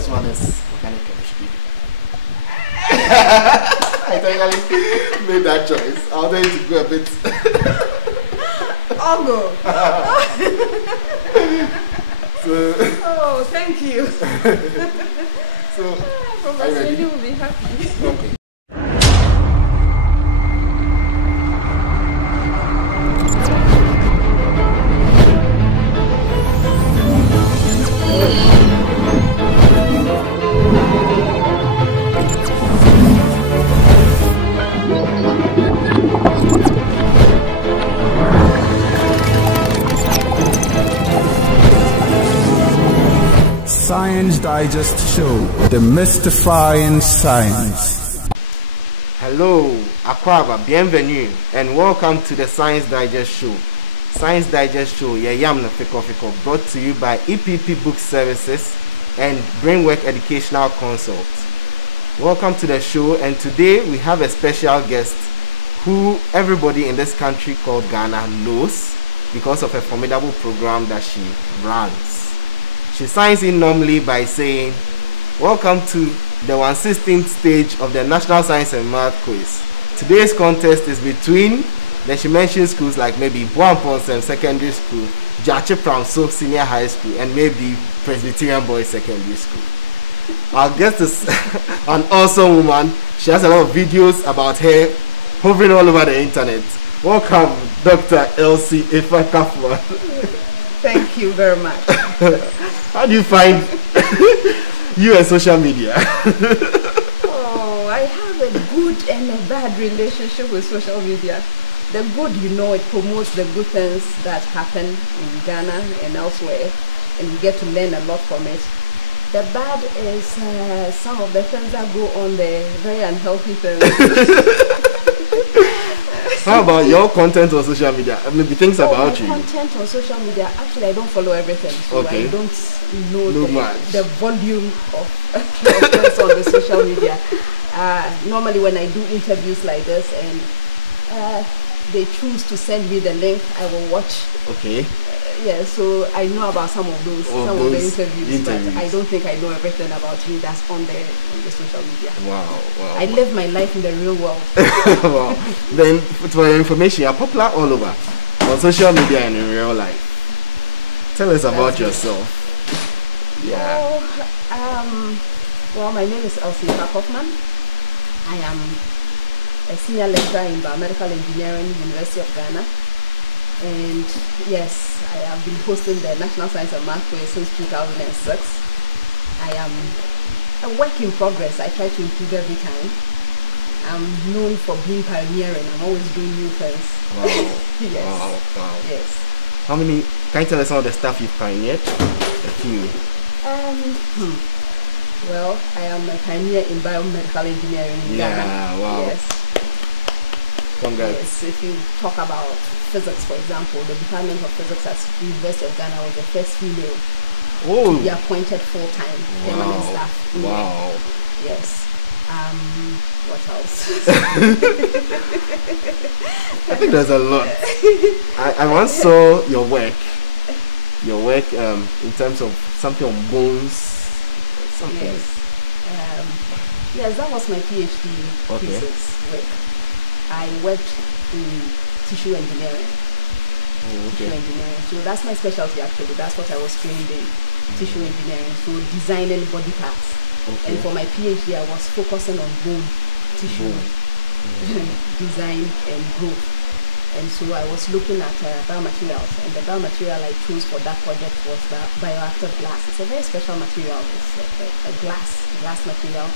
this one is organic chemistry. I technically made that choice. I wanted you to go a bit. I'll go. So, oh, thank you. So, Professor, you will be happy. Okay. Science Digest Show, the mystifying science. Hello, Akwaba, bienvenue, and welcome to the Science Digest Show. Science Digest Show, yam na fiko, brought to you by EPP Book Services and Brainwork Educational Consult. Welcome to the show, and today we have a special guest who everybody in this country called Ghana knows because of a formidable program that she runs. She signs in normally by saying, "Welcome to the 116th stage of the National Science and Math Quiz. Today's contest is between," then she mentions schools like maybe Buamponsem Secondary School, Jache Pramso Senior High School, and maybe Presbyterian Boys Secondary School. Our guest is an awesome woman. She has a lot of videos about her hovering all over the internet. Welcome, Dr. Elsie Ifa Kaufmann. Thank you very much. How do you find you and social media? Oh, I have a good and a bad relationship with social media. The good, it promotes the good things that happen in Ghana and elsewhere, and we get to learn a lot from it. The bad is some of the things that go on there, very unhealthy things. How about your content on social media? Maybe things about you. Content on social media, actually I don't follow everything, so okay. I don't know the volume of things on the social media. Normally when I do interviews like this and they choose to send me the link, I will watch. Okay. Yeah, so I know about some of those, of the interviews, but I don't think I know everything about you that's on the social media. Wow. I live my life in the real world. Wow. Then, for your information, you're popular all over, on social media and in real life. Tell us about yourself. Yeah. Well, my name is Elsie Kaufmann. I am a senior lecturer in biomedical engineering, University of Ghana. And yes, I have been hosting the National Science and Math Quiz since 2006. I am a work in progress. I try to improve every time. I'm known for being pioneering. I'm always doing new things. Wow. Yes. Wow. Yes. Can you tell us some of the stuff you've pioneered? A few. Well, I am a pioneer in biomedical engineering in Ghana. Yeah, wow. Yes. Congrats. Yes, if you talk about physics, for example, the Department of Physics at the University of Ghana was the first female to be appointed full-time permanent staff. Wow. Yes. What else? I think there's a lot. I once saw your work in terms of something on bones, something. Yes, that was my PhD thesis work. I worked in tissue engineering. Tissue engineering. So that's my specialty actually. That's what I was trained in. Tissue engineering. So designing body parts. And for my PhD I was focusing on bone tissue design and growth. And so I was looking at biomaterials, and the biomaterial I chose for that project was the bioactive glass. It's a very special material. It's a glass material,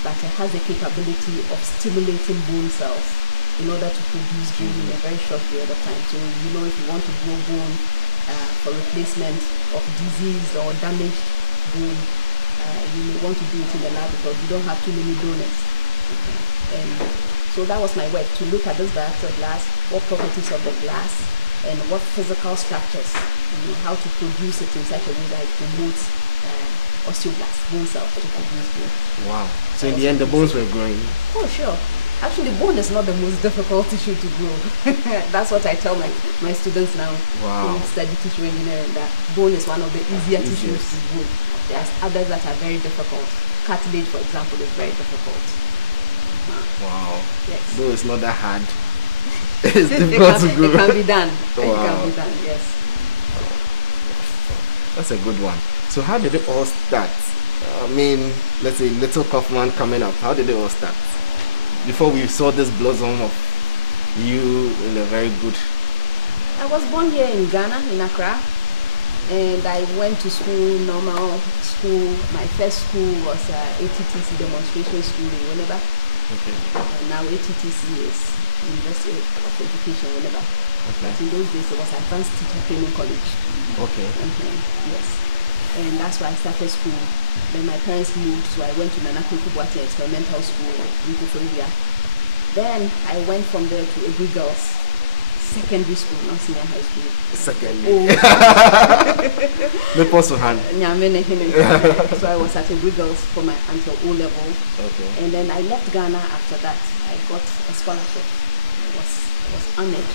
but it has the capability of stimulating bone cells in order to produce bone in a very short period of time. So if you want to grow bone for replacement of diseased or damaged bone, you may want to do it in the lab because you don't have too many donors. And so that was my work, to look at this bioactive glass, what properties of the glass, and what physical structures, how to produce it in such a way that it promotes osteoblasts, bone cells to produce bone. Wow. So in the end, the bones were growing. Oh, sure. Actually, bone is not the most difficult tissue to grow. That's what I tell my students now who study tissue engineering, that bone is one of the easier tissues to grow. There's others that are very difficult. Cartilage, for example, is very difficult. Wow. Yes. Though it's not that hard. It's difficult to grow. It can be done. Wow. It can be done, yes. That's a good one. So how did it all start? I mean, let's say little Kaufmann coming up. How did it all start? Before we saw this blossom of you in a very good... I was born here in Ghana, in Accra. And I went to school, normal school. My first school was ATTC demonstration school in Winneba. Okay. And now ATTC is University of Education Winneba. Okay. But in those days it was Advanced Teacher Training College. Okay. Yes. And that's why I started school. Then my parents moved, so I went to Nanako Kubuati Experimental School in Kufuria. Then I went from there to Ebri Girls Secondary School, not senior high school. Secondary. So I was at Ebri Girls for my until O level. Okay. And then I left Ghana after that. I got a scholarship. I was honored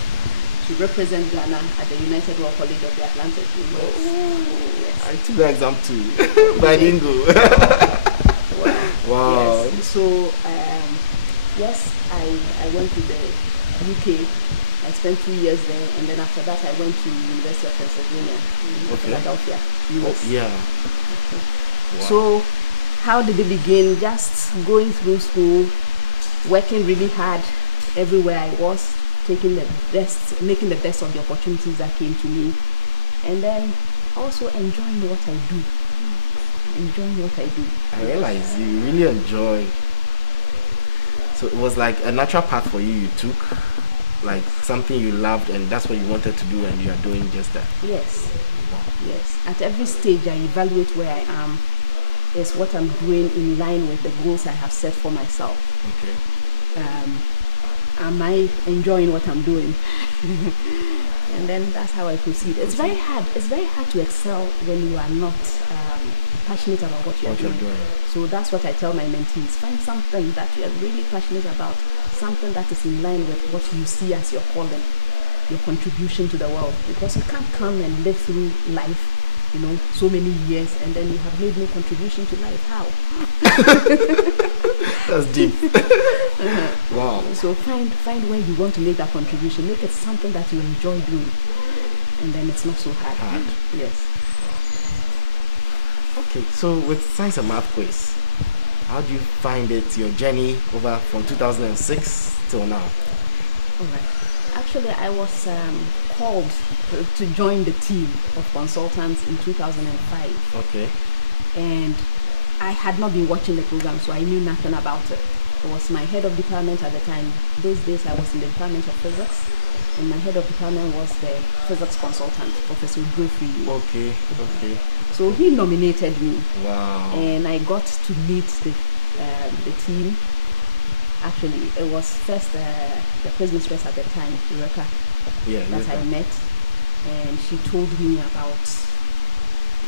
to represent Ghana at the United World College of the Atlantic. Yes. I took the exam too, but I didn't go. Wow. Yes. So, yes, I went to the UK. I spent 2 years there, and then after that I went to University of Pennsylvania in Philadelphia, US. Oh, yeah. Okay. Wow. So, how did it begin? Just going through school, working really hard everywhere I was, taking the best, making the best of the opportunities that came to me, and then also enjoying what I do. Enjoying what I do. I realize you really enjoy. So it was like a natural path for you took, like something you loved and that's what you wanted to do, and you are doing just that. Yes. Yes. At every stage I evaluate where I am. Is what I'm doing in line with the goals I have set for myself. Okay. Am I enjoying what I'm doing? And then that's how I proceed. It's very hard. It's very hard to excel when you are not passionate about what you're doing. So that's what I tell my mentees. Find something that you are really passionate about, something that is in line with what you see as your calling, your contribution to the world. Because you can't come and live through life, you know, so many years, and then you have made no contribution to life. How? That's deep. Wow. So find where you want to make that contribution. Make it something that you enjoy doing, and then it's not so hard. Yes. Okay, so with science and math quiz, how do you find it, your journey over from 2006 till now? All right. Actually, I was called to join the team of consultants in 2005. Okay. And I had not been watching the program, so I knew nothing about it. It was my head of department at the time. Those days I was in the Department of Physics, and my head of department was the physics consultant, Professor Griffey. Okay, okay. So he nominated me. Wow. And I got to meet the team. Actually, it was first the quiz mistress at the time, Eureka, that I met, and she told me about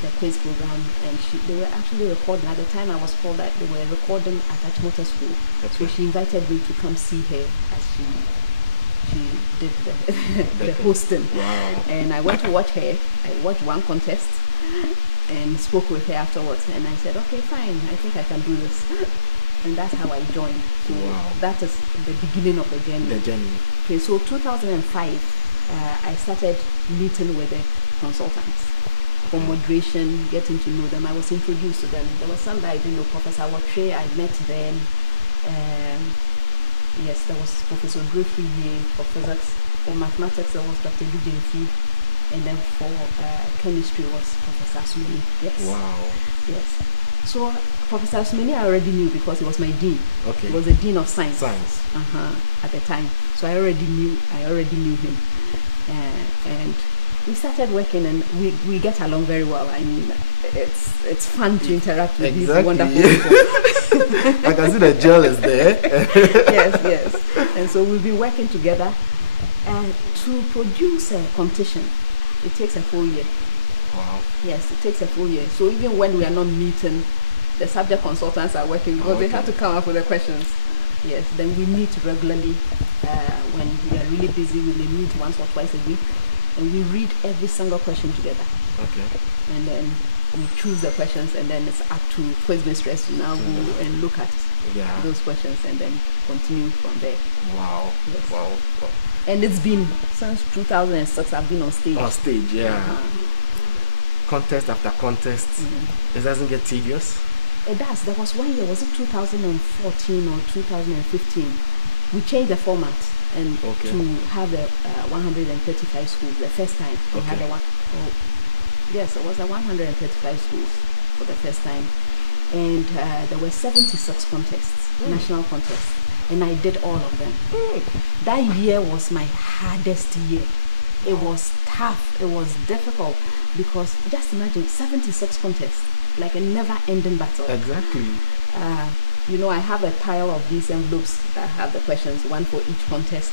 the quiz program, and they were actually recording. At the time I was called that they were recording at Achimota School. That's so right. She invited me to come see her as she did the hosting. Wow. And I went to watch her. I watched one contest and spoke with her afterwards, and I said, okay, fine, I think I can do this. And that's how I joined. So that is the beginning of the journey. The journey. Okay, so 2005, I started meeting with the consultants for moderation, getting to know them. I was introduced to them. There was some that I didn't know. Professor Watray, I met then. Yes, there was Professor Griffey here for physics. For mathematics, there was Dr. Lujenfi. And then for chemistry was Professor Asumeni. Yes. Wow. Yes. So Professor Asumeni I already knew because he was my dean. Okay. He was the dean of science. Science. At the time. So I already knew him. And we started working, and we get along very well. I mean, it's fun to interact with these wonderful people. I can see the gel is there. Yes. And so we've been working together. And to produce a competition, it takes a full year. Wow. Yes, it takes a full year. So even when we are not meeting, the subject consultants are working because they have to come up with the questions. Yes, then we meet regularly. When we are really busy, we may meet once or twice a week, and we read every single question together. Okay. And then we choose the questions, and then it's up to Quiz Mistress to now go and look at those questions and then continue from there. Wow. Yes. Wow. And it's been since 2006 I've been on stage. On stage, yeah. Contest after contest. It doesn't get tedious? It does. There was one year, was it 2014 or 2015? We changed the format and to have the 135 schools the first time. We had a yes, it was a 135 schools for the first time. And there were 76 contests, national contests. And I did all of them. That year was my hardest year. It was tough. It was difficult because just imagine 76 contests, like a never-ending battle. Exactly. You know, I have a pile of these envelopes that have the questions, one for each contest.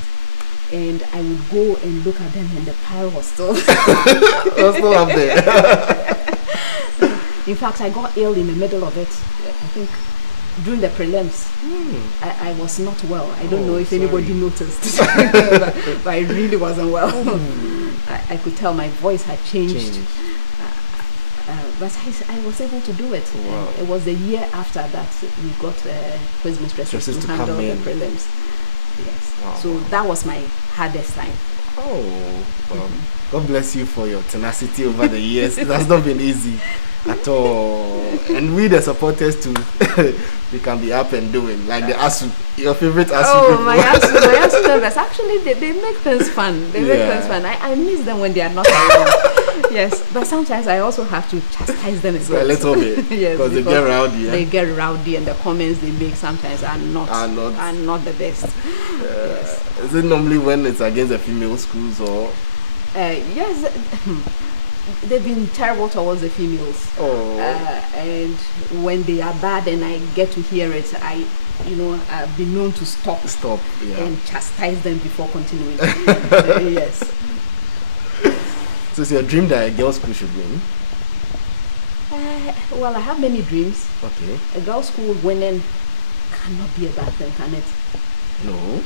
And I would go and look at them, and the pile was still, was still up there. In fact, I got ill in the middle of it. I think during the prelims, I was not well. I don't know if anybody noticed, but I really wasn't well. I could tell my voice had changed. But I was able to do it. Wow. It was the year after that we got Quiz Mistresses to handle the prelims. Yes. Wow. So that was my hardest time. Oh, well, God bless you for your tenacity over the years. It has not been easy at all. And we, the supporters, too, we can be up and doing. Like the ASU, your favorite ASU. Oh, my ASU members. Actually, they make things fun. They make things fun. I miss them when they are not around. Yes, but sometimes I also have to chastise them a little bit. Yes, because they get rowdy. Yeah? They get rowdy, and the comments they make sometimes are not the best. Yes. Is it normally when it's against the female schools or? Yes, they've been terrible towards the females. Oh. And when they are bad, and I get to hear it, I've been known to stop and chastise them before continuing. Yes. So it's your dream that a girls' school should win? Well, I have many dreams. Okay. A girls' school winning cannot be a bad thing, can it? No.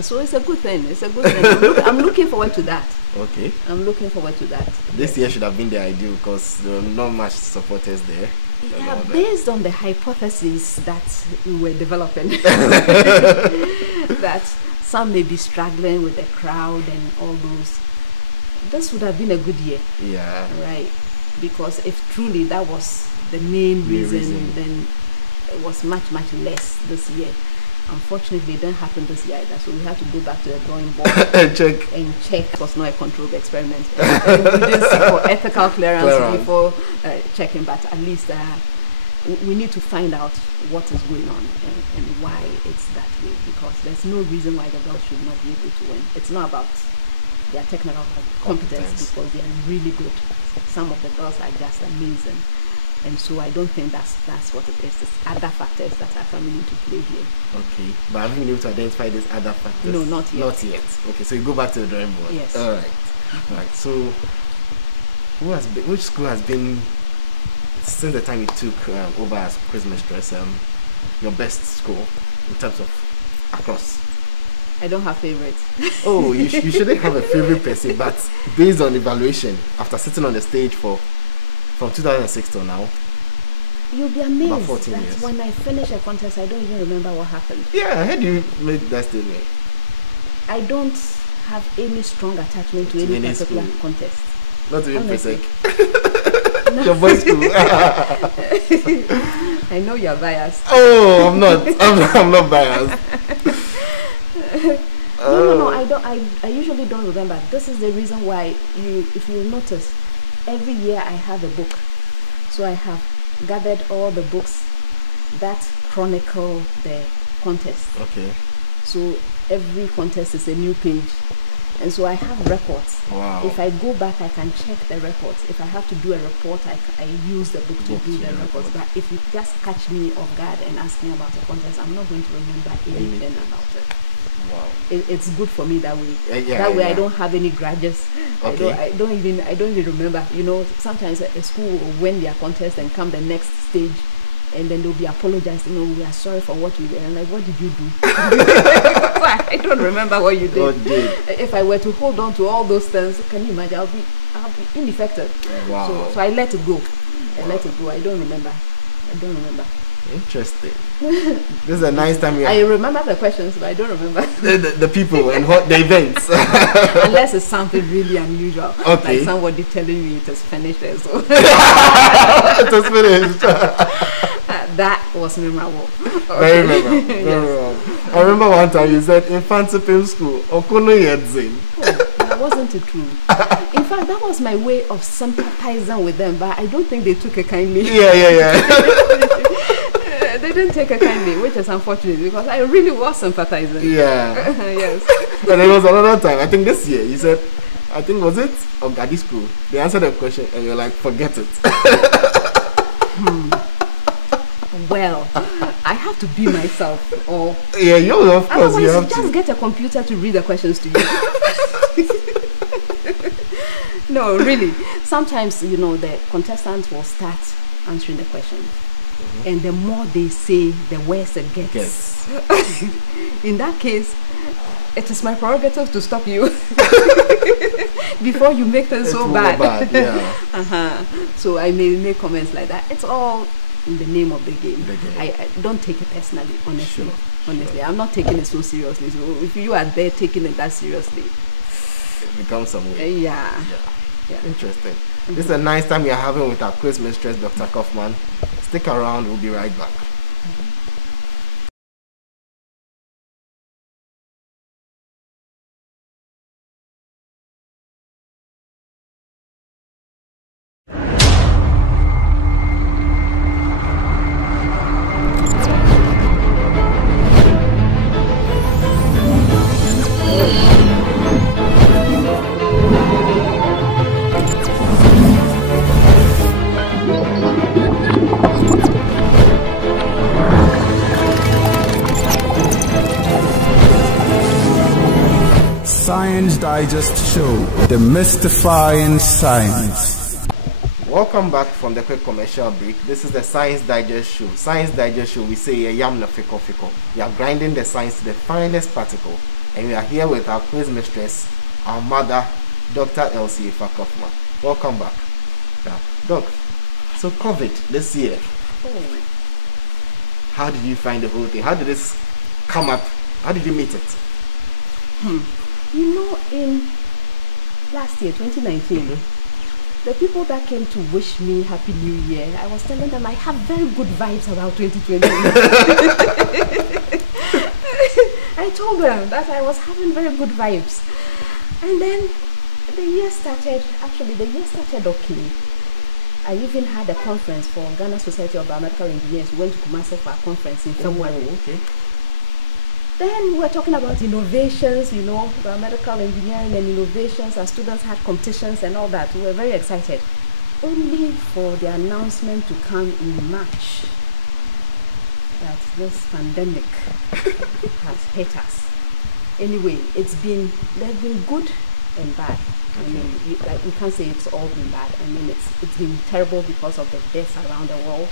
So it's a good thing. It's a good thing. I'm looking forward to that. Okay. I'm looking forward to that. This year should have been the ideal because there were not much supporters there. Yeah, based on the hypothesis that we were developing, that some may be struggling with the crowd and all those. This would have been a good year. Yeah. Right. Because if truly that was the main reason, then it was much less this year. Unfortunately, it didn't happen this year either. So we had to go back to the drawing board and check. It was not a controlled experiment. And we didn't seek for ethical clearance before checking, but at least we need to find out what is going on and why it's that way. Because there's no reason why the girls should not be able to win. It's not about their technical competence because they are really good. Some of the girls are just amazing, and so I don't think that's what it is. It's other factors that are coming into play here. Okay, but have you been able to identify these other factors? No, not yet. Not yet. Okay, so you go back to the drawing board. Yes. All right. All right. So, which school has been since the time you took over as Quiz Mistress your best school in terms of across? I don't have favorites. Oh, you shouldn't have a favorite per se, but based on evaluation, after sitting on the stage from 2006 till now, you'll be amazed about 14 that years. When I finish a contest, I don't even remember what happened. Yeah, how do you make that statement? I don't have any strong attachment to any particular contest. Not even Presec. Your boys' school. I know you're biased. Oh, I'm not. I'm not biased. No, I usually don't remember. This is the reason why if you notice, every year I have a book. So I have gathered all the books that chronicle the contest. Okay. So every contest is a new page. And so I have records. Wow. If I go back, I can check the records. If I have to do a report, I use the book to do the reports. But if you just catch me off guard and ask me about a contest, I'm not going to remember anything about it. Wow. It's good for me that way. I don't have any grudges. Okay. I don't even remember. You know, sometimes a school will win their contest and come the next stage, And then they'll be apologizing. No, we are sorry for what we did. I'm like, what did you do? I don't remember what you did. God did. If I were to hold on to all those things, can you imagine? I'll be ineffective. Wow. So I let it go. I let it go. I don't remember. Interesting. This is a nice time. I remember the questions, but I don't remember the people and what the events. Unless it's something really unusual. Okay. Like somebody telling me it is finished. So. It was finished. That was memorable. Very memorable. Very memorable. I remember one time you said in fancy film school, Okono Yedzin. That wasn't it true. In fact, that was my way of sympathizing with them, but I don't think they took it kindly. Yeah. They didn't take it kindly, which is unfortunate because I really was sympathizing. Yeah. Yes. And there was another time, I think this year, you said, I think was it Ogadi school? They answered the question and you're like, forget it. Well, I have to be myself. Or yeah, you of course you have just to. Get a computer to read the questions to you. No, really. Sometimes, the contestants will start answering the questions. And the more they say, the worse it gets. In that case, it is my prerogative to stop you before you make things so bad. Yeah. So I may make comments like that. It's all in the name of the game. I don't take it personally, honestly. Sure. Honestly, I'm not taking it so seriously. So if you are there taking it that seriously, it becomes some way. Yeah. Interesting. This is a nice time we are having with our quiz mistress, Dr. Kaufmann. Stick around, we'll be right back. Science Digest Show, demystifying science. Welcome back from the quick commercial break. This is the Science Digest Show. Science Digest Show, we say yam na fiko fiko. We are grinding the science to the finest particle. And we are here with our quiz mistress, our mother, Dr. Elsie Kaufmann. Welcome back. Now, Doc, so COVID this year, how did you find the whole thing? How did this come up? How did you meet it? In last year, 2019, the people that came to wish me Happy New Year, I was telling them I have very good vibes about 2020. I told them that I was having very good vibes. And then the year started okay. I even had a conference for Ghana Society of Biomedical Engineers. We went to Kumasi for a conference in February. Okay. Then we were talking about innovations, biomedical engineering and innovations. Our students had competitions and all that. We were very excited. Only for the announcement to come in March that this pandemic has hit us. Anyway, there's been good and bad. I mean, you can't say it's all been bad. I mean, it's been terrible because of the deaths around the world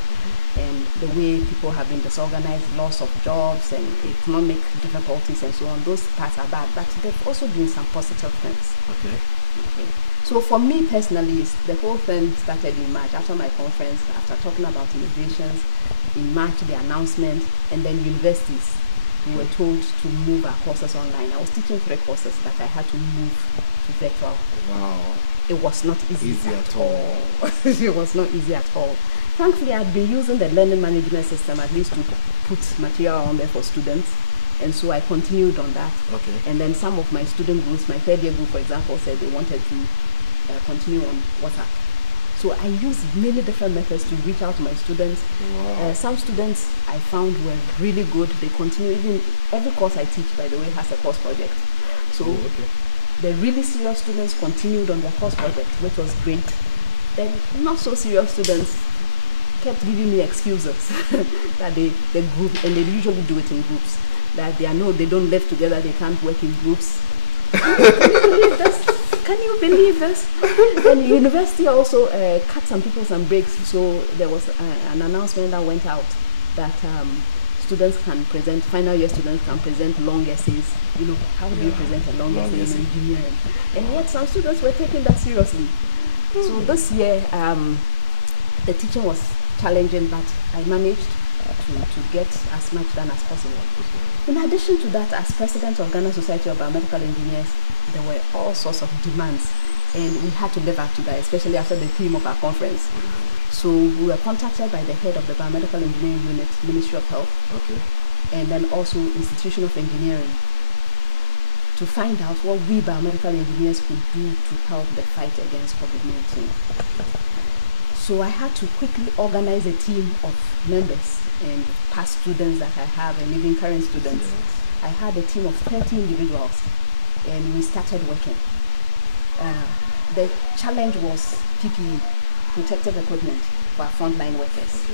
and the way people have been disorganized, loss of jobs and economic difficulties and so on. Those parts are bad, but there've also been some positive things. Okay. So for me personally, the whole thing started in March after my conference, after talking about innovations. In March, the announcement, and then universities. We were told to move our courses online. I was teaching 3 courses that I had to move to virtual. Wow. It was not easy at all. It was not easy at all. Thankfully, I'd been using the learning management system at least to put material on there for students. And so I continued on that. Okay. And then some of my student groups, my 3rd year group, for example, said they wanted to continue on WhatsApp. So I used many different methods to reach out to my students. Wow. Some students I found were really good. They continue, even every course I teach, by the way, has a course project. So the really serious students continued on their course project, which was great. The not so serious students kept giving me excuses that the group, and they usually do it in groups, that they don't live together, they can't work in groups. Can you believe this? And the university also cut some people some breaks. So there was an announcement that went out that students can present, final year students can present long essays. You know, how do you present a long essay in engineering? And yet some students were taking that seriously. So this year, the teaching was challenging, but I managed to get as much done as possible. In addition to that, as president of Ghana Society of Biomedical Engineers, there were all sorts of demands, and we had to live up to that, especially after the theme of our conference. So we were contacted by the head of the Biomedical Engineering Unit, Ministry of Health, and then also Institution of Engineering, to find out what we biomedical engineers could do to help the fight against COVID-19. So I had to quickly organize a team of members and past students that I have and even current students. I had a team of 30 individuals, and we started working. The challenge was PPE, protective equipment for our frontline workers.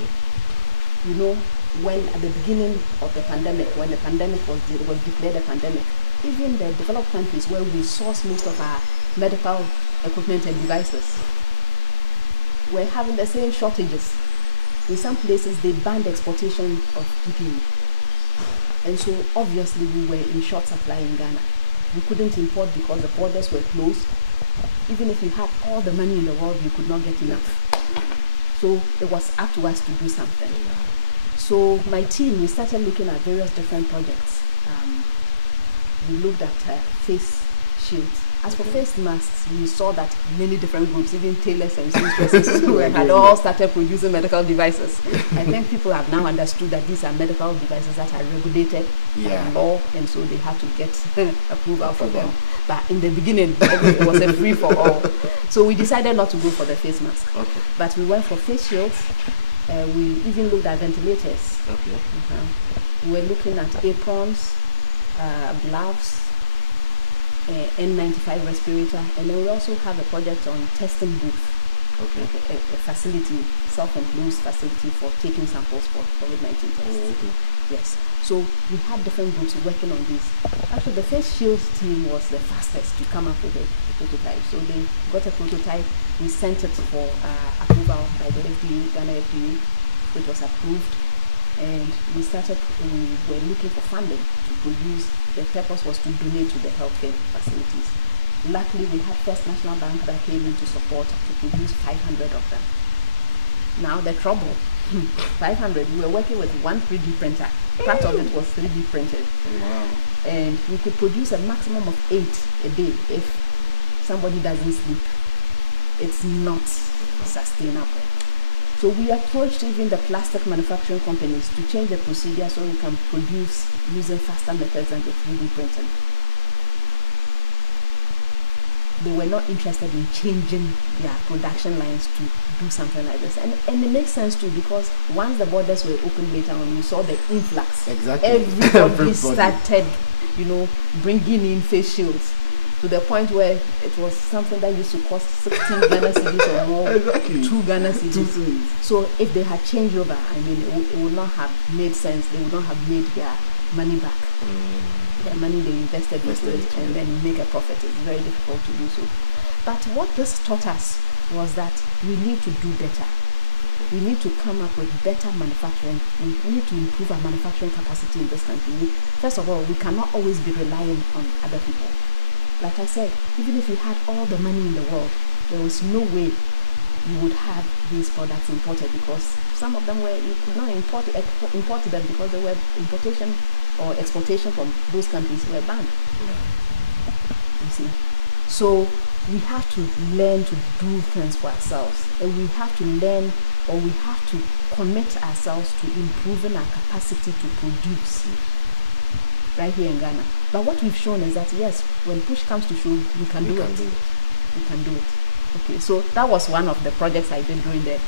You know, when at the beginning of the pandemic, when the pandemic was declared a pandemic, even the developed countries where we source most of our medical equipment and devices were having the same shortages. In some places, they banned exportation of PPE. And so obviously we were in short supply in Ghana. We couldn't import because the borders were closed. Even if you had all the money in the world, you could not get enough. So it was up to us to do something. So my team, we started looking at various different projects. We looked at face shields. As for face masks, we saw that many different groups, even tailors and seamstresses, had all started producing medical devices. I think people have now understood that these are medical devices that are regulated by law, and so they have to get approval for them. But in the beginning, it was a free for all. So we decided not to go for the face mask. But we went for face shields. We even looked at ventilators. We were looking at aprons, gloves, N95 respirator, and then we also have a project on testing booth, a facility, self-enclosed facility for taking samples for COVID-19 tests. Yes, so we had different groups working on this. Actually, the face shields team was the fastest to come up with a prototype. So they got a prototype, we sent it for approval by the FDA, Ghana FDA, which was approved. And we were looking for funding to produce. The purpose was to donate to the healthcare facilities. Luckily, we had First National Bank that came in to support to produce 500 of them. Now the trouble, 500, we were working with one 3D printer. Part of it was 3D printed. And we could produce a maximum of 8 a day if somebody doesn't sleep. It's not sustainable. So we approached even the plastic manufacturing companies to change the procedure so we can produce using faster methods than the 3D printing. They were not interested in changing their production lines to do something like this. And it makes sense too, because once the borders were opened later on, we saw the influx. Everybody started, you know, bringing in face shields, to the point where it was something that used to cost 16 Ghana cedis or more, 2 Ghana cedis. So if they had changed over, I mean, it would not have made sense. They would not have made their money back. The money they invested into it and then make a profit. It's very difficult to do so. But what this taught us was that we need to do better. We need to come up with better manufacturing. We need to improve our manufacturing capacity in this country. First of all, we cannot always be relying on other people. Like I said, even if you had all the money in the world, there was no way you would have these products imported, because some of them you could not import them because they were importation or exportation from those countries were banned. You see, so we have to learn to do things for ourselves, and we have to learn, or we have to commit ourselves to improving our capacity to produce right here in Ghana. But what we've shown is that yes, when push comes to shove, we can do it. We can do it. Okay, so that was one of the projects I did during the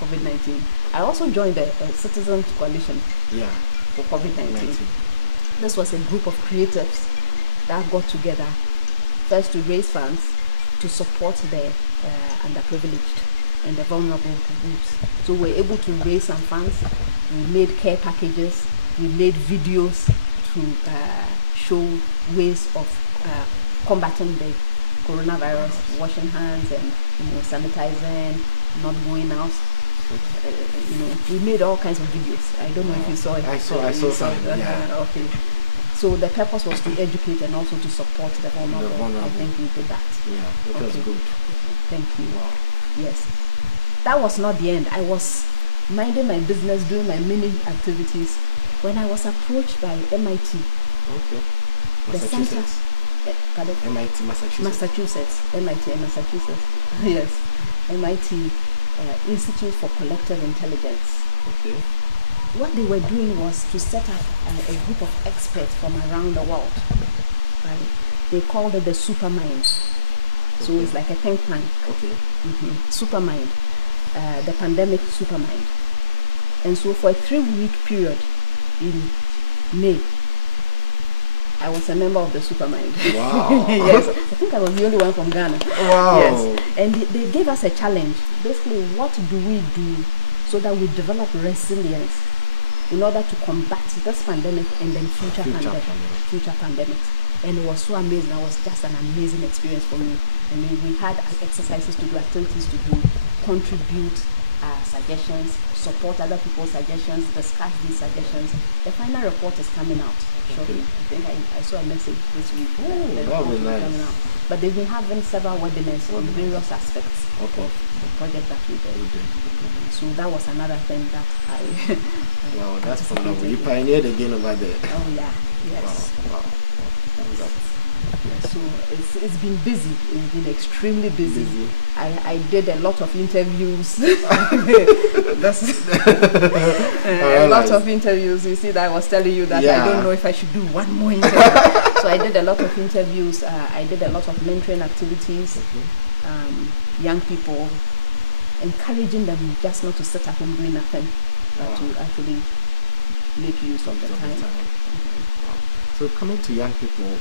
COVID-19. I also joined the Citizens Coalition for COVID-19. This was a group of creatives that got together first to raise funds to support the underprivileged and the vulnerable groups. So we were able to raise some funds. We made care packages. We made videos to show ways of combating the coronavirus, washing hands and sanitizing, not going out. We made all kinds of videos. I don't know if you saw it. I saw some. Yeah. Okay. So the purpose was to educate and also to support the vulnerable. I think we did that. Yeah, it was good. Thank you. Wow. Yes. That was not the end. I was minding my business, doing my mini activities, when I was approached by MIT. Okay. Massachusetts. MIT, Massachusetts. Massachusetts. MIT, Massachusetts. Yes. MIT Institute for Collective Intelligence. Okay. What they were doing was to set up a group of experts from around the world. Right? They called it the Supermind. So it's like a think tank. Okay. Supermind. The pandemic Supermind. And so for a 3-week period in May, I was a member of the Supermind. Wow. Yes, I think I was the only one from Ghana. Wow. Yes, and they gave us a challenge. Basically, what do we do so that we develop resilience in order to combat this pandemic and then future pandemics? And it was so amazing. It was just an amazing experience for me. I mean, we had exercises to do, activities to do, contribute suggestions, support other people's suggestions, discuss these suggestions. The final report is coming out shortly. I think I saw a message this week. That was nice. Coming out. But they've been having several webinars on various aspects of the project that we did. So that was another thing that I wow, that's phenomenal. You pioneered again over there. Oh yeah, yes. Wow. So it's been busy. It's been extremely busy. I did a lot of interviews. A lot of interviews. You see that I was telling you that I don't know if I should do one more interview. So I did a lot of interviews. I did a lot of mentoring activities. Young people, encouraging them just not to sit at home doing nothing, but to actually make use of the time. Wow. So coming to young people,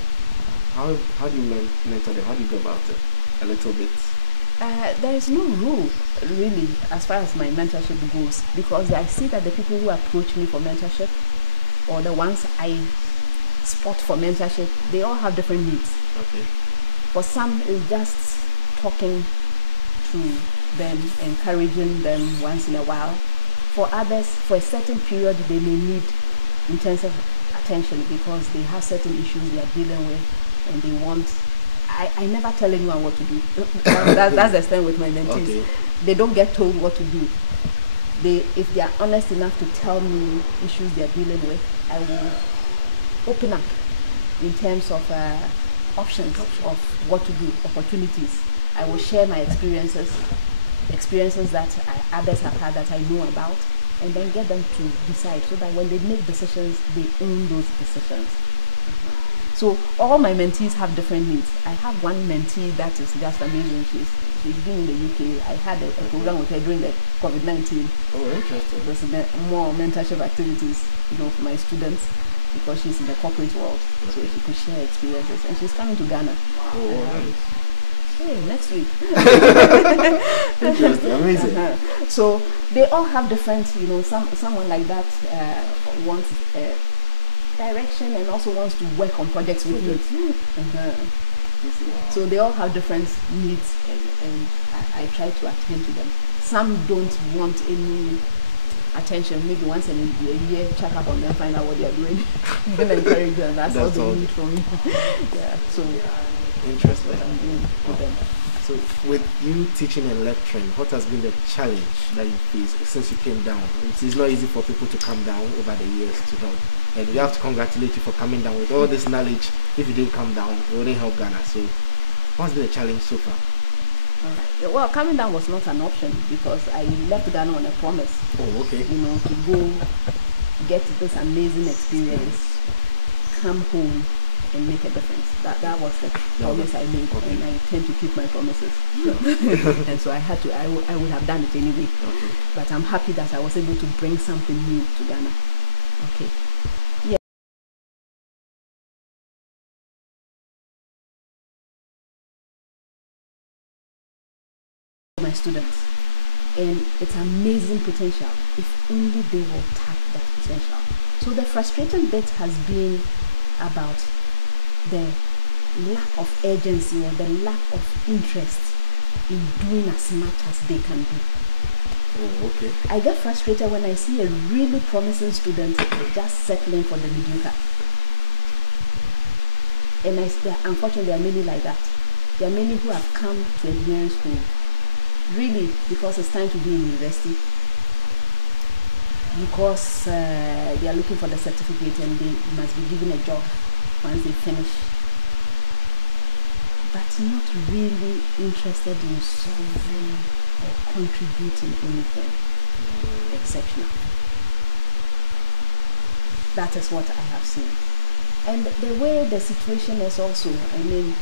how do you mentor them? How do you go about it? A little bit. There is no rule really as far as my mentorship goes, because I see that the people who approach me for mentorship or the ones I spot for mentorship, they all have different needs. Okay. For some, it's just talking to them, encouraging them once in a while. For others, for a certain period, they may need intensive attention because they have certain issues they are dealing with and they want. I never tell anyone what to do. That's the thing with my mentees. Okay. They don't get told what to do. If they are honest enough to tell me issues they are dealing with, I will open up in terms of options of what to do, opportunities. I will share my experiences that others have had that I know about, and then get them to decide so that when they make decisions, they own those decisions. So all my mentees have different needs. I have one mentee that is just amazing. She's been in the UK. I had a program with her during the COVID-19. Oh, interesting. There's more mentorship activities, for my students, because she's in the corporate world, so she could share experiences. And she's coming to Ghana. Oh, nice. Hey, next week. Interesting, amazing. So they all have different, someone like that wants direction and also wants to work on projects with me. So they all have different needs, and I try to attend to them. Some don't want any attention, maybe once in a year, check up on them, find out what they are doing, then encourage them. That's all they need from me. Yeah, so interesting. What I'm doing with them. So with you teaching and lecturing, what has been the challenge that you faced since you came down? It's not easy for people to come down over the years to help. And we have to congratulate you for coming down with all this knowledge. If you didn't come down, it wouldn't help Ghana. So what's been the challenge so far? All right. Well, coming down was not an option because I left Ghana on a promise. Oh, okay. To go get this amazing experience, come home and make a difference. That was the promise I made, and I tend to keep my promises. And so I would have done it anyway. Okay. But I'm happy that I was able to bring something new to Ghana. Okay. Yeah. My students, and it's amazing potential if only they will tap that potential. So the frustrating bit has been about the lack of urgency or the lack of interest in doing as much as they can do. Oh, okay. I get frustrated when I see a really promising student just settling for the mediocre. And unfortunately, there are many like that. There are many who have come to engineering school really because it's time to be in university, because they are looking for the certificate and they must be given a job once they finish, but not really interested in solving or contributing anything exceptional. That is what I have seen. And the way the situation is also, I mean,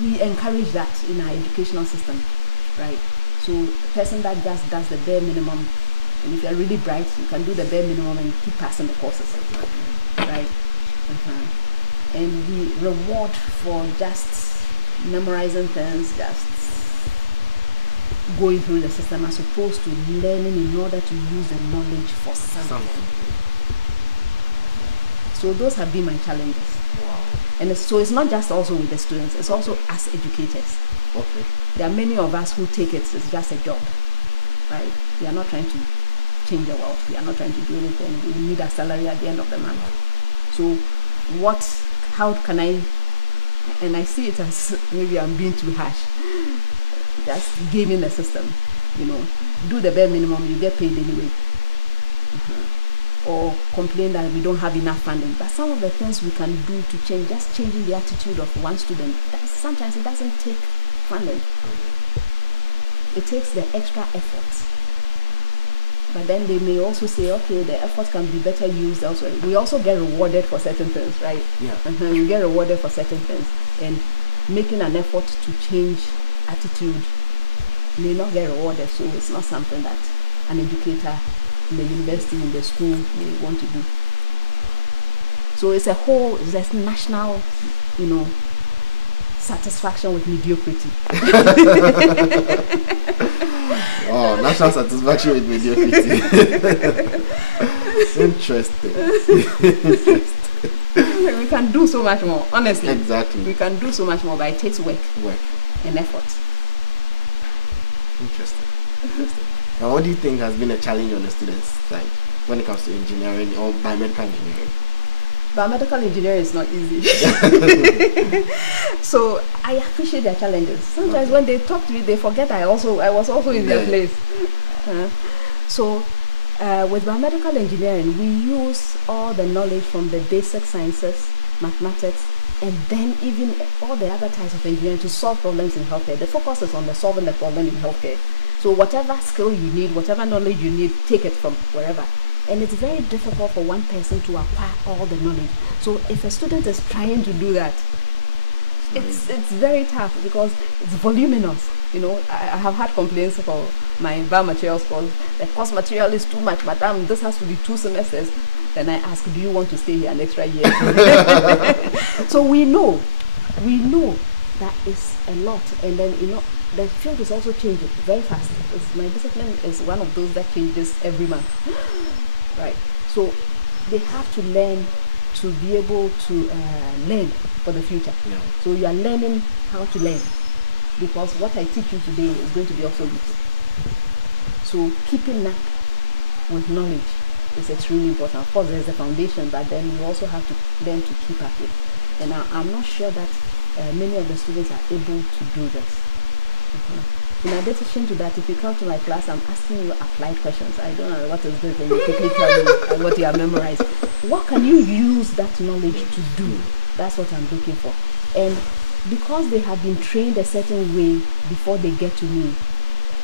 we encourage that in our educational system, right? So a person that just does the bare minimum, and if you're really bright, you can do the bare minimum and keep passing the courses, right? And we reward for just memorizing things, just going through the system, as opposed to learning in order to use the knowledge for something. So those have been my challenges. Wow. And so it's not just also with the students, it's also as educators. Okay. There are many of us who take it as just a job, right? We are not trying to change the world. We are not trying to do anything. We need a salary at the end of the month. So how can I, and I see it as maybe I'm being too harsh, just gaming the system, do the bare minimum, you get paid anyway. Or complain that we don't have enough funding. But some of the things we can do to change, just changing the attitude of one student, sometimes it doesn't take funding. It takes the extra effort. But then they may also say, okay, the effort can be better used elsewhere. We also get rewarded for certain things, right? Yeah. You get rewarded for certain things. And making an effort to change attitude may not get rewarded. So it's not something that an educator in the university, in the school, may want to do. So it's there's national, satisfaction with mediocrity. Oh, national satisfaction with mediocrity. Interesting. We can do so much more, honestly. Exactly. We can do so much more, but it takes work and effort. Interesting. And what do you think has been a challenge on the students' side when it comes to engineering or biomedical engineering? Biomedical engineering is not easy. So I appreciate their challenges. Sometimes when they talk to me, they forget I was also in their place. So with biomedical engineering, we use all the knowledge from the basic sciences, mathematics, and then even all the other types of engineering to solve problems in healthcare. The focus is on solving the problem in healthcare. So whatever skill you need, whatever knowledge you need, take it from wherever. And it's very difficult for one person to acquire all the knowledge. So if a student is trying to do that, it's very tough because it's voluminous. I have had complaints for my biomaterials course. The course material is too much, madam. This has to be 2 semesters. Then I ask, do you want to stay here an extra year? So we know that is a lot. And then, the field is also changing very fast. My discipline is one of those that changes every month. Right. So they have to learn to be able to learn for the future. Yeah. So you are learning how to learn, because what I teach you today is going to be obsolete. So keeping up with knowledge is extremely important. Of course, there's the foundation, but then you also have to learn to keep up with. And I'm not sure that many of the students are able to do this. In addition to that, if you come to my class, I'm asking you applied questions. I don't know what is this, and you quickly tell me what you have memorized. What can you use that knowledge to do? That's what I'm looking for. And because they have been trained a certain way before they get to me,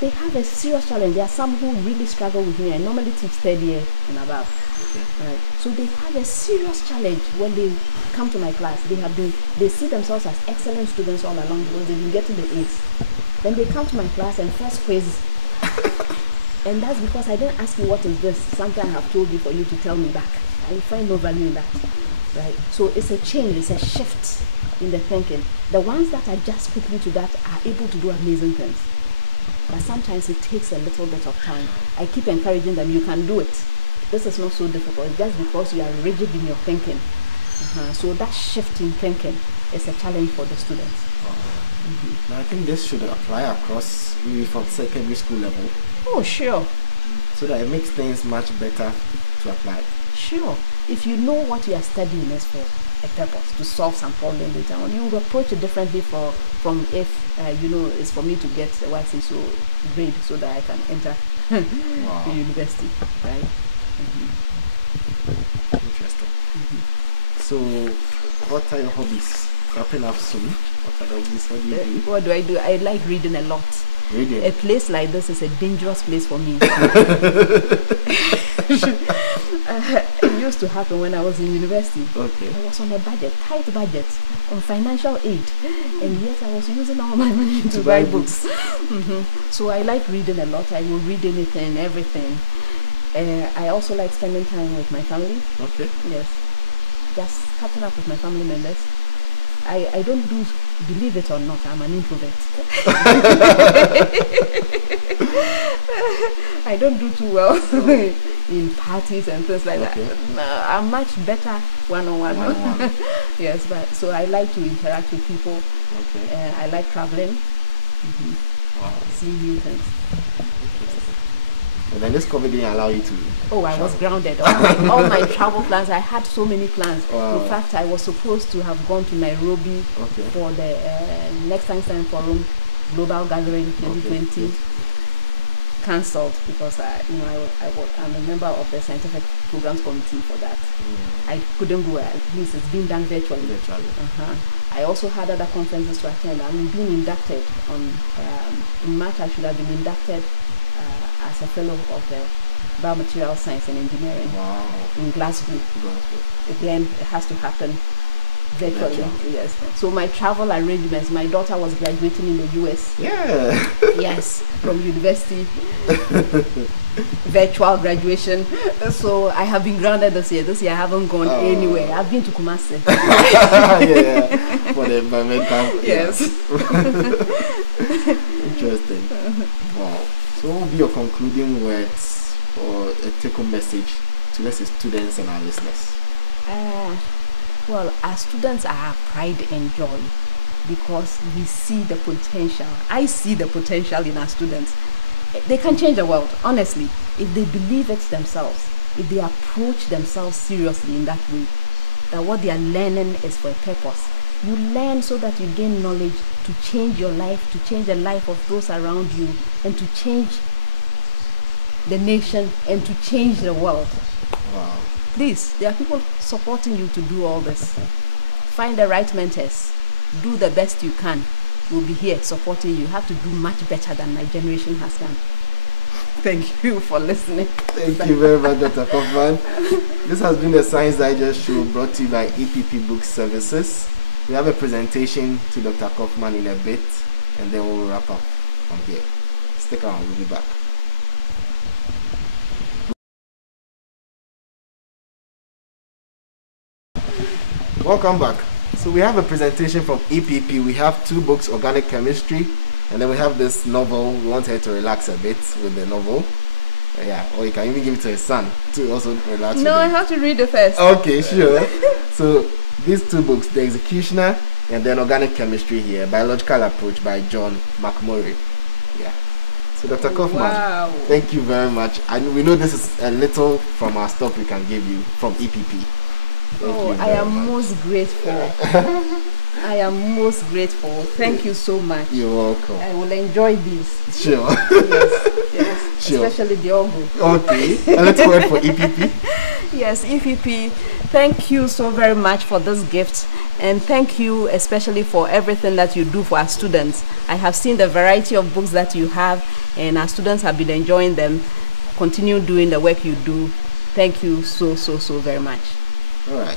they have a serious challenge. There are some who really struggle with me. I normally teach 3rd year and above. Okay. Right. So they have a serious challenge when they come to my class. They see themselves as excellent students all along because they've been getting the A's. Then they come to my class and first quiz. And that's because I didn't ask you what is this, something I have told you for you to tell me back. I find no value in that. Right? So it's a change, it's a shift in the thinking. The ones that adjust quickly to that are able to do amazing things. But sometimes it takes a little bit of time. I keep encouraging them, you can do it. This is not so difficult. Just because you are rigid in your thinking So that shift in thinking is a challenge for the students. Now, I think this should apply across maybe from secondary school level. Oh, sure. So that it makes things much better to apply. Sure. If you know what you are studying is for a purpose, to solve some problem later on, you will approach it differently from if, it's for me to get a YCSO grade so that I can enter the university, right? Interesting. So, what are your hobbies? Wrapping up soon. What are the hobbies? What do you do? What do I do? I like reading a lot. Reading? A place like this is a dangerous place for me. It used to happen when I was in university. Okay. I was on a budget, tight budget, on financial aid, and yet I was using all my money to buy books. So I like reading a lot. I will read anything, everything. I also like spending time with my family. Okay. Yes. Just catching up with my family members. I don't do, believe it or not, I'm an introvert. I don't do too well in parties and things like that. I'm much better one-on-one. Yes, but so I like to interact with people. Okay. I like traveling. Seeing new things. And then this COVID didn't allow you to. Oh, I was grounded. All my travel plans, I had so many plans. In fact, I was supposed to have gone to Nairobi for the Next Einstein Forum Global Gathering 2020. Cancelled because I'm a member of the Scientific Programs Committee for that. I couldn't go. At least it's being done virtually. I also had other conferences to attend. I'm being inducted on in March. I should have been inducted as a fellow of the Biomaterial Science and Engineering in Glasgow. Again, it has to happen virtually. Yes. So my travel arrangements, my daughter was graduating in the US. Yeah. Yes, from university. Virtual graduation. So I have been grounded this year. This year I haven't gone anywhere. I've been to Kumasi. For the environmental. Yes. Interesting. Wow. So what will be your concluding words or a take-home message to the students and our listeners? Well, our students are our pride and joy because we see the potential. I see the potential in our students. They can change the world, honestly, if they believe it themselves, if they approach themselves seriously in that way, that what they are learning is for a purpose. You learn so that you gain knowledge to change your life, to change the life of those around you, and to change the nation and to change the world. Wow. Please, there are people supporting you to do all this. Find the right mentors. Do the best you can. We'll be here supporting you. You have to do much better than my generation has done. Thank you for listening. Thank you very much, Dr. Kaufmann. This has been the Science Digest Show brought to you by EPP Book Services. We have a presentation to Dr. Kaufmann in a bit, and then we'll wrap up from here. Stick around, we'll be back. Welcome back. So we have a presentation from EPP. We have 2 books, Organic Chemistry, and then we have this novel. We want her to relax a bit with the novel. Or you can even give it to his son to also relax. No, I have to read it first. Okay, sure. So these 2 books, The Executioner and then Organic Chemistry here, Biological Approach by John McMurray. Yeah. So Dr. Kaufmann, thank you very much. And we know this is a little from our stuff we can give you from EPP. I am most grateful. I am most grateful. Thank you so much. You're welcome. I will enjoy these. Sure. Yes. Sure. Especially the Ogu. Okay. Let's wait for EPP. Yes, EPP. Thank you so very much for this gift, and thank you especially for everything that you do for our students. I have seen the variety of books that you have, and our students have been enjoying them. Continue doing the work you do. Thank you so very much. All right.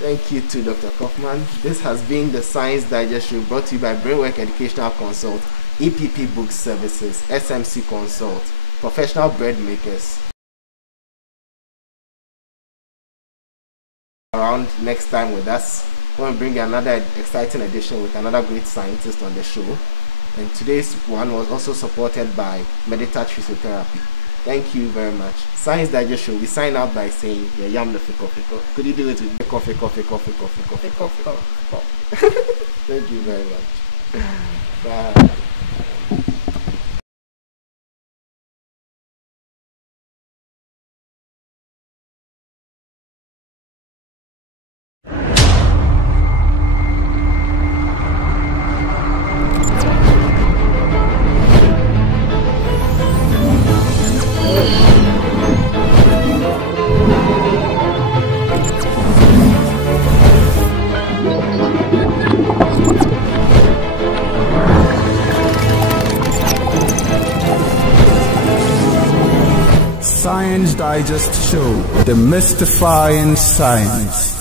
Thank you to Dr. Kaufmann. This has been the Science Digest Show brought to you by Brainwork Educational Consult, EPP Book Services, SMC Consult, Professional Bread Makers. Around next time with us, we'll bring another exciting edition with another great scientist on the show. And today's one was also supported by Meditouch Physiotherapy. Thank you very much. Science Digest Show. We sign out by saying, yeah, yam the fiko. Could you do it with coffee? Thank you very much. Bye. Science Digest Show, the mystifying science.